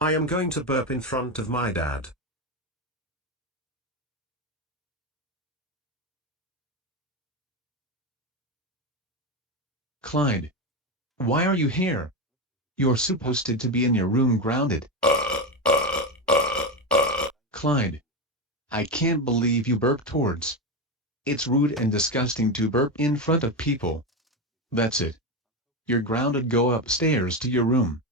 I am going to burp in front of my dad. Clyde. Why are you here? You're supposed to be in your room grounded. Clyde. I can't believe you burped towards. It's rude and disgusting to burp in front of people. That's it. You're grounded. Go upstairs to your room.